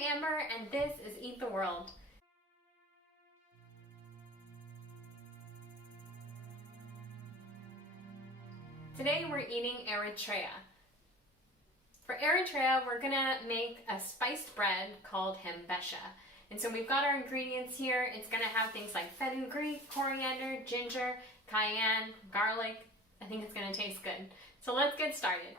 Amber, and this is Eat the World. Today we're eating Eritrea. For Eritrea, we're gonna make a spiced bread called Himbasha. And so we've got our ingredients here. It's gonna have things like fenugreek, coriander, ginger, cayenne, garlic. I think it's gonna taste good. So let's get started.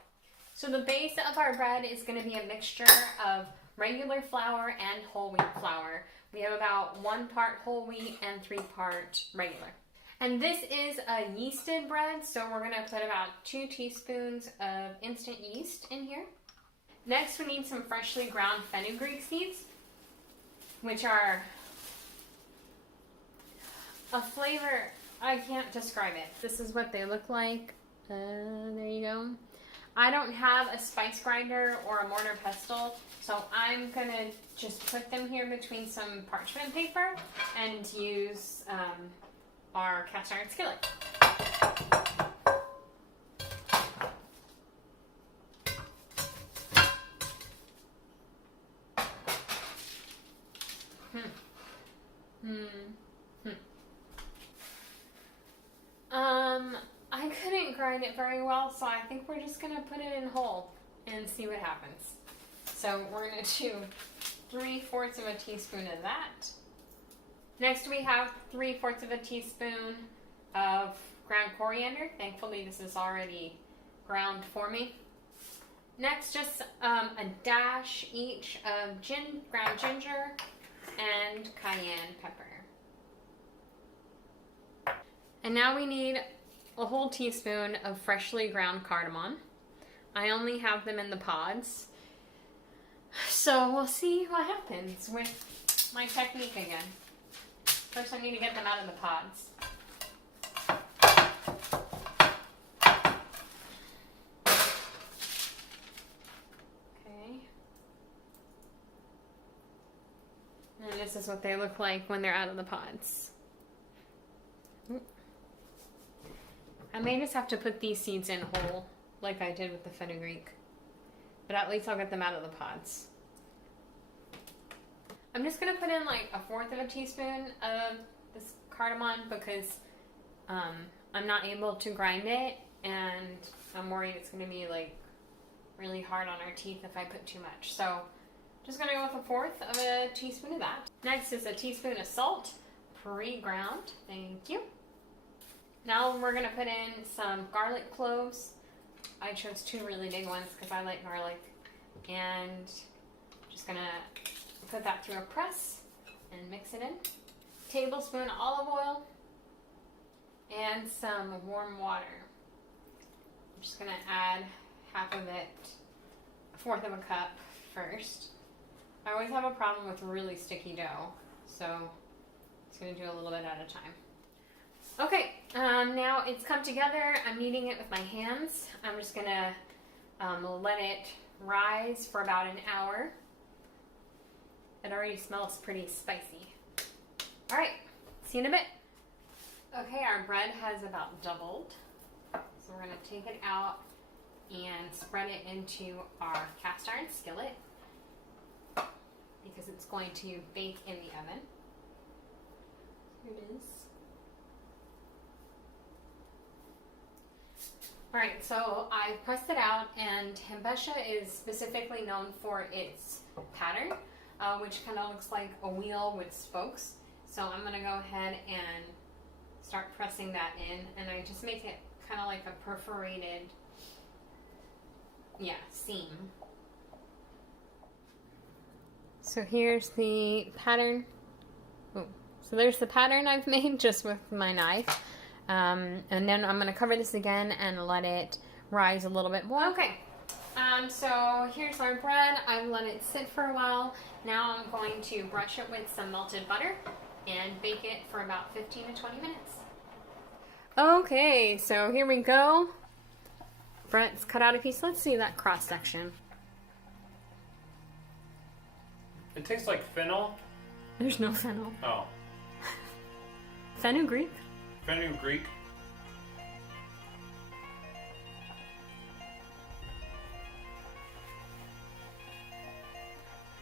So the base of our bread is gonna be a mixture of regular flour and whole wheat flour. We have about 1 part whole wheat and 3 part regular. And this is a yeasted bread, so we're gonna put about 2 teaspoons of instant yeast in here. Next, we need some freshly ground fenugreek seeds, which are a flavor, I can't describe it. This is what they look like. There you go. I don't have a spice grinder or a mortar pestle, so I'm gonna just put them here between some parchment paper and use our cast iron skillet. I couldn't grind it very well, so I think we're just gonna put it in whole and see what happens. So we're gonna do 3/4 of a teaspoon of that. Next we have 3/4 of a teaspoon of ground coriander. Thankfully this is already ground for me. Next, just a dash each of ground ginger and cayenne pepper. And now we need a whole teaspoon of freshly ground cardamom. I only have them in the pods. So we'll see what happens with my technique again. First I need to get them out of the pods. Okay. And this is what they look like when they're out of the pods. I may just have to put these seeds in whole, like I did with the fenugreek. But at least I'll get them out of the pods. I'm just going to put in like 1/4 of a teaspoon of this cardamom because I'm not able to grind it, and I'm worried it's going to be like really hard on our teeth if I put too much. So just going to go with 1/4 of a teaspoon of that. Next is a teaspoon of salt, pre-ground. Thank you. Now we're going to put in some garlic cloves. I chose 2 really big ones because I like garlic. And just going to put that through a press and mix it in. Tablespoon olive oil and some warm water. I'm just going to add half of it, 1/4 of a cup first. I always have a problem with really sticky dough, so I'm just going to do a little bit at a time. Okay, now it's come together. I'm kneading it with my hands. I'm just gonna let it rise for about an hour. It already smells pretty spicy. All right, see you in a bit. Okay, our bread has about doubled. So we're gonna take it out and spread it into our cast iron skillet because it's going to bake in the oven. Here it is. Alright, so I pressed it out, and Himbasha is specifically known for its pattern, which kind of looks like a wheel with spokes. So I'm going to go ahead and start pressing that in, and I just make it kind of like a perforated, seam. So here's the pattern. Oh, so there's the pattern I've made just with my knife. And then I'm going to cover this again and let it rise a little bit more. Okay, so here's our bread. I've let it sit for a while. Now I'm going to brush it with some melted butter and bake it for about 15 to 20 minutes. Okay, so here we go. Brett's cut out a piece. Let's see that cross section. It tastes like fennel. There's no fennel. Oh. Fenugreek? Fenugreek.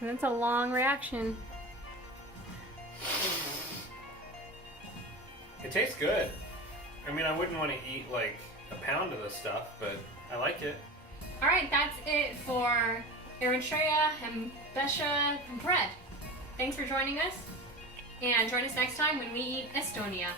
That's a long reaction. It tastes good. I mean, I wouldn't want to eat like a pound of this stuff, but I like it. Alright, that's it for Eritrea, Himbasha bread. Thanks for joining us, and join us next time when we eat Estonia.